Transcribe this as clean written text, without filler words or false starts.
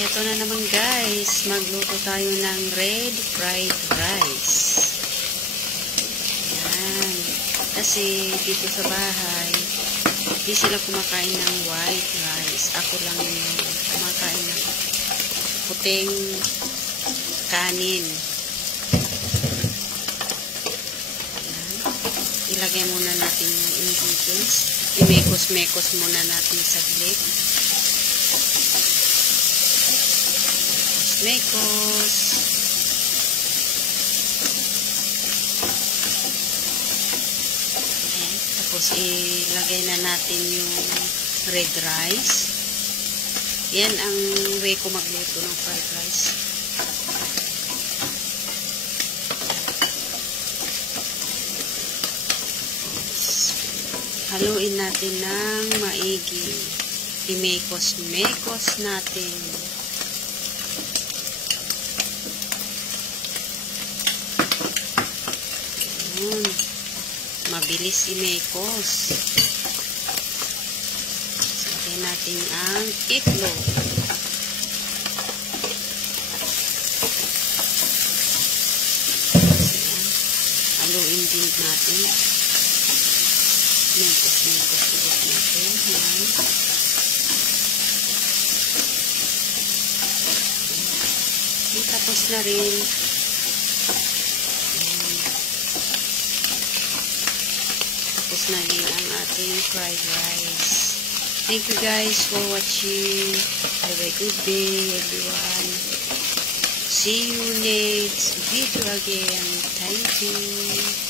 Ito na naman guys, magluto tayo ng red fried rice. Yan. Kasi dito sa bahay, hindi sila kumakain ng white rice. Ako lang yung kumakain ng puting kanin. Yan. Ilagay muna natin yung ingredients. I-mekos-mekos muna natin saglit. Mekos. Ayan. Tapos ilagay na natin yung red rice. Yan ang way ko magluto ng fried rice. Haluin natin ng maigi. I-mekos-mekos natin. Mabilis i-mekos. Lagyan natin ang itlog. Haluin din natin. Mekos-mekos ulit natin. Yan. Tapos na rin. Tapos na rin ang ating fried rice. Thank you guys for watching. Have a good day everyone. See you next video again. Thank you.